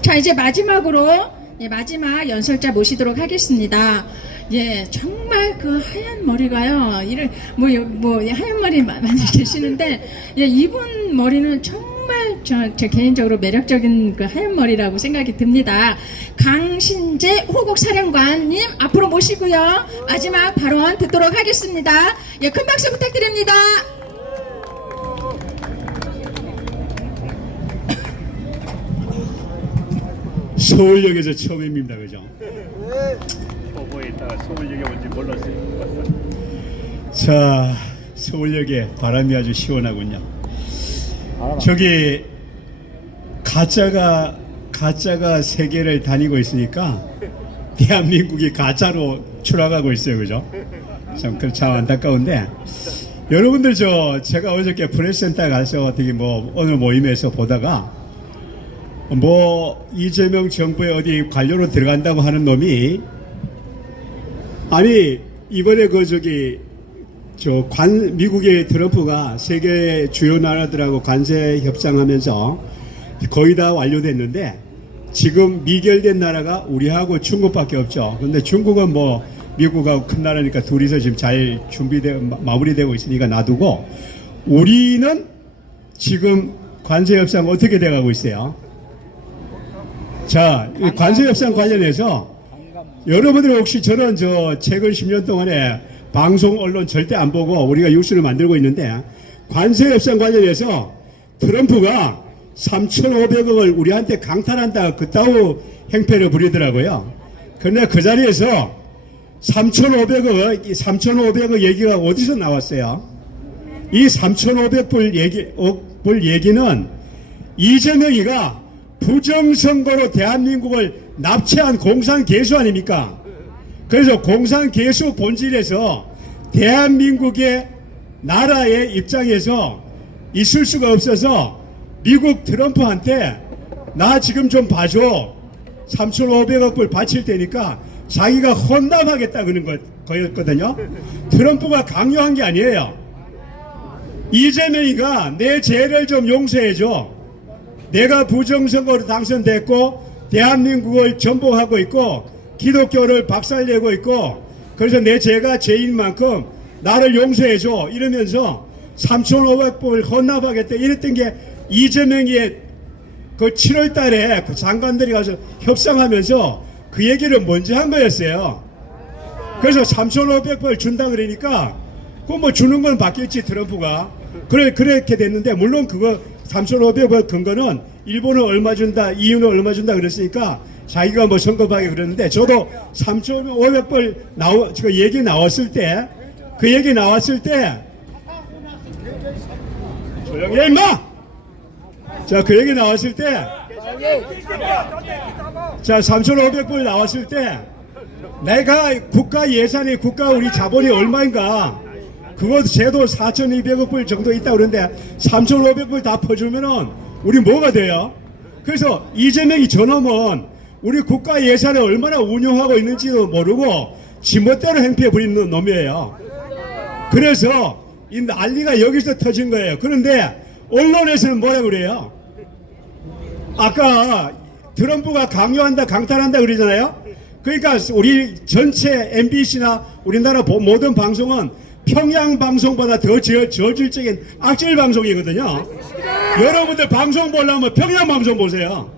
자, 이제 마지막으로 마지막 연설자 모시도록 하겠습니다. 예, 정말 그 하얀 머리가요. 하얀 머리 많이 계시는데, 예, 이분 머리는 정말 제 개인적으로 매력적인 그 하얀 머리라고 생각이 듭니다. 강신재 호국 사령관님 앞으로 모시고요. 마지막 발언 듣도록 하겠습니다. 예, 큰 박수 부탁드립니다. 서울역에서 처음입니다, 그죠? 포보에 있다가 서울역에 온지 몰랐어요. 자, 서울역에 바람이 아주 시원하군요. 저기 가짜가 세계를 다니고 있으니까 대한민국이 가짜로 추락하고 있어요, 그죠? 참 안타까운데, 여러분들 제가 어저께 프레스센터 가서 어떻게 오늘 모임에서 보다가 이재명 정부에 어디 관료로 들어간다고 하는 놈이, 아니 이번에 미국의 트럼프가 세계 주요 나라들하고 관세 협상하면서 거의 다 완료됐는데 지금 미결된 나라가 우리하고 중국밖에 없죠. 근데 중국은 미국하고 큰 나라니까 둘이서 지금 잘 마무리되고 있으니까 놔두고, 우리는 지금 관세 협상 어떻게 돼가고 있어요? 자, 이 관세 협상 관련해서 여러분들 혹시 저는 최근 10년 동안에 방송 언론 절대 안 보고 우리가 뉴스를 만들고 있는데, 관세 협상 관련해서 트럼프가 3,500억을 우리한테 강탈한다 그따구 행패를 부리더라고요. 그런데 그 자리에서 3,500억 얘기가 어디서 나왔어요? 이 3,500불 얘기는 이재명이가 부정선거로 대한민국을 납치한 공산개수 아닙니까? 그래서 공산개수 본질에서 대한민국의 나라의 입장에서 있을 수가 없어서 미국 트럼프한테 나 지금 좀 봐줘, 3,500억 불 바칠 테니까 자기가 헌납하겠다 그런 거였거든요. 트럼프가 강요한 게 아니에요. 이재명이가 내 죄를 좀 용서해줘, 내가 부정선거로 당선됐고 대한민국을 전복하고 있고 기독교를 박살내고 있고, 그래서 내 죄가 죄인 만큼 나를 용서해줘 이러면서 3,500불 헌납하겠다 이랬던 게 이재명이 그 7월 달에 그 장관들이 가서 협상하면서 그 얘기를 먼저 한 거였어요. 그래서 3,500불 준다 그러니까 주는 건 받겠지 트럼프가. 그렇게 됐는데, 물론 그거 3,500불 근거는 일본은 얼마 준다, EU는 얼마 준다 그랬으니까 자기가 선거하게 그랬는데, 저도 3,500불 그 얘기 나왔을 때 조용히 해 임마! 자, 그 얘기 나왔을 때, 자 3,500불 나왔을 때 내가 국가 예산이 국가 우리 자본이 얼마인가? 그것 제도 4,200억 불 정도 있다고 그러는데 3,500불 다 퍼주면은 우리 뭐가 돼요? 그래서 이재명이 저놈은 우리 국가 예산을 얼마나 운영하고 있는지도 모르고 지멋대로 행패 부리는 놈이에요. 그래서 이 난리가 여기서 터진 거예요. 그런데 언론에서는 뭐라 그래요? 아까 트럼프가 강요한다 강탈한다 그러잖아요. 그러니까 우리 전체 MBC나 우리나라 모든 방송은 평양 방송보다 더 저질적인 악질 방송이거든요. 여러분들 방송 보려면 평양 방송 보세요.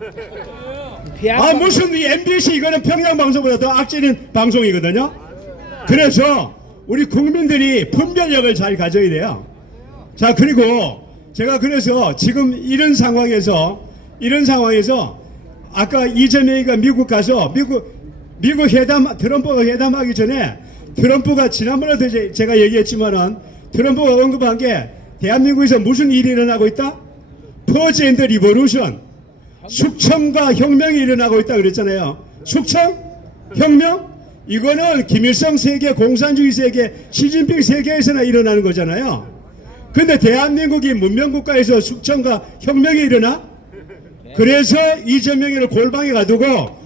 아 무슨 이 MBC 이거는 평양 방송보다 더 악질인 방송이거든요. 그래서 우리 국민들이 분별력을 잘 가져야 돼요. 자 그리고 제가 그래서 지금 이런 상황에서 아까 이재명이가 미국 가서 미국 트럼프가 회담하기 전에 트럼프가 지난번에도 제가 얘기했지만은 트럼프가 언급한 게 대한민국에서 무슨 일이 일어나고 있다? 퍼즈 앤드 리보루션, 숙청과 혁명이 일어나고 있다 그랬잖아요. 숙청? 혁명? 이거는 김일성 세계, 공산주의 세계, 시진핑 세계에서나 일어나는 거잖아요. 근데 대한민국이 문명국가에서 숙청과 혁명이 일어나? 그래서 이재명이를 골방에 가두고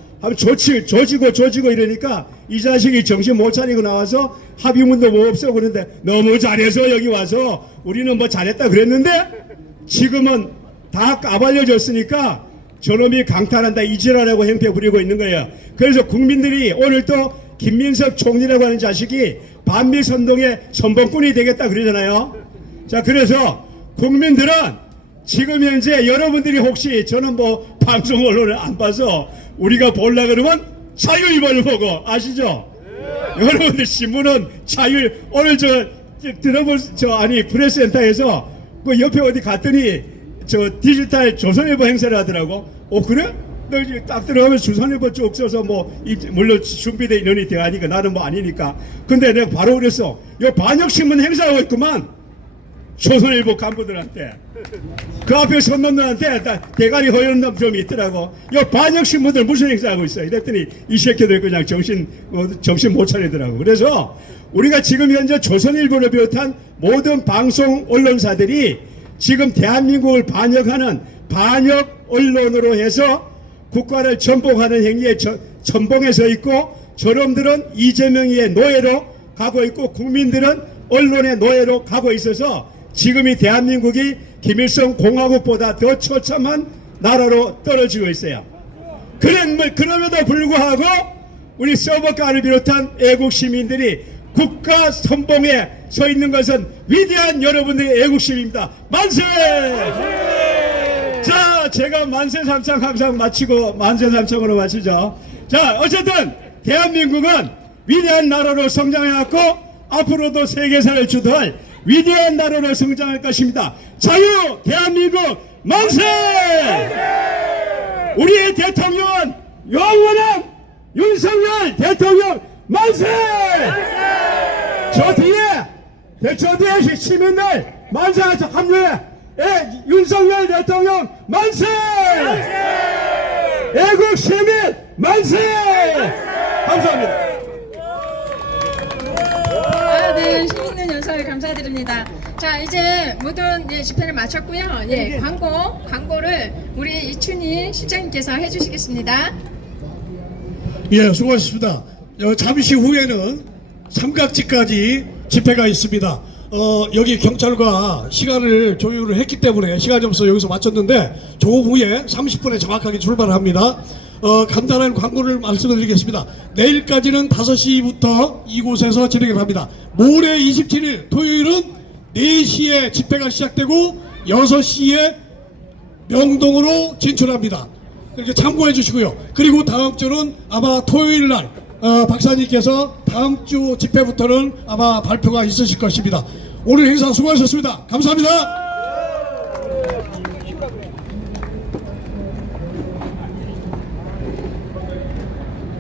조지고 이러니까 이 자식이 정신 못 차리고 나와서 합의문도 뭐 없어 그런데 너무 잘해서 여기 와서 우리는 뭐 잘했다 그랬는데 지금은 다 까발려졌으니까 저놈이 강탈한다 이지라라고 행패 부리고 있는 거예요. 그래서 국민들이 오늘 또 김민석 총리라고 하는 자식이 반미 선동의 선봉꾼이 되겠다 그러잖아요. 자 그래서 국민들은 지금 현재 여러분들이 혹시 저는 뭐 방송 언론을 안 봐서 우리가 보려 그러면 자유일보를 보고 아시죠? 여러분들 신문은 오늘 프레스센터에서 그 옆에 어디 갔더니 저 디지털 조선일보 행사를 하더라고. 그래? 너 이제 딱 들어가면 조선일보 쭉 써서 물론 준비된 인원이 되어가니까 나는 뭐 아니니까. 근데 내가 바로 그랬어. 요 반역신문 행사하고 있구만. 조선일보 간부들한테 그 앞에 선 놈들한테 대가리 허연 놈 좀 있더라고. 이 반역신문들 무슨 행사하고 있어? 이랬더니 이 새끼들 그냥 정신 못 차리더라고. 그래서 우리가 지금 현재 조선일보를 비롯한 모든 방송 언론사들이 지금 대한민국을 반역하는 반역 언론으로 해서 국가를 전복하는 행위에 전봉에 서 있고 저놈들은 이재명의 노예로 가고 있고 국민들은 언론의 노예로 가고 있어서 지금 이 대한민국이 김일성 공화국보다 더 처참한 나라로 떨어지고 있어요. 그럼에도 불구하고 우리 서버가를 비롯한 애국 시민들이 국가 선봉에 서 있는 것은 위대한 여러분들의 애국심입니다. 만세! 자, 제가 만세삼창 항상 마치고 만세삼창으로 마치죠. 자, 어쨌든 대한민국은 위대한 나라로 성장해왔고 앞으로도 세계사를 주도할 위대한 나라로 성장할 것입니다. 자유 대한민국 만세! 우리의 대통령은 영원한 윤석열 대통령 만세! 저 뒤에 시민들 만세해서 합류해! 윤석열 대통령 만세! 애국 시민 만세! 감사합니다. 네, 힘있는 연설 감사드립니다. 자, 이제 모든 집회를 마쳤고요. 광고를 우리 이춘희 실장님께서 해주시겠습니다. 예, 수고하셨습니다. 잠시 후에는 삼각지까지 집회가 있습니다. 여기 경찰과 시간을 조율을 했기 때문에 시간 점수 여기서 마쳤는데 조금 후에 30분에 정확하게 출발합니다. 간단한 광고를 말씀드리겠습니다. 내일까지는 5시부터 이곳에서 진행을 합니다. 모레 27일 토요일은 4시에 집회가 시작되고 6시에 명동으로 진출합니다. 이렇게 참고해 주시고요. 그리고 다음 주는 아마 토요일 날 박사님께서 다음 주 집회부터는 아마 발표가 있으실 것입니다. 오늘 행사 수고하셨습니다. 감사합니다.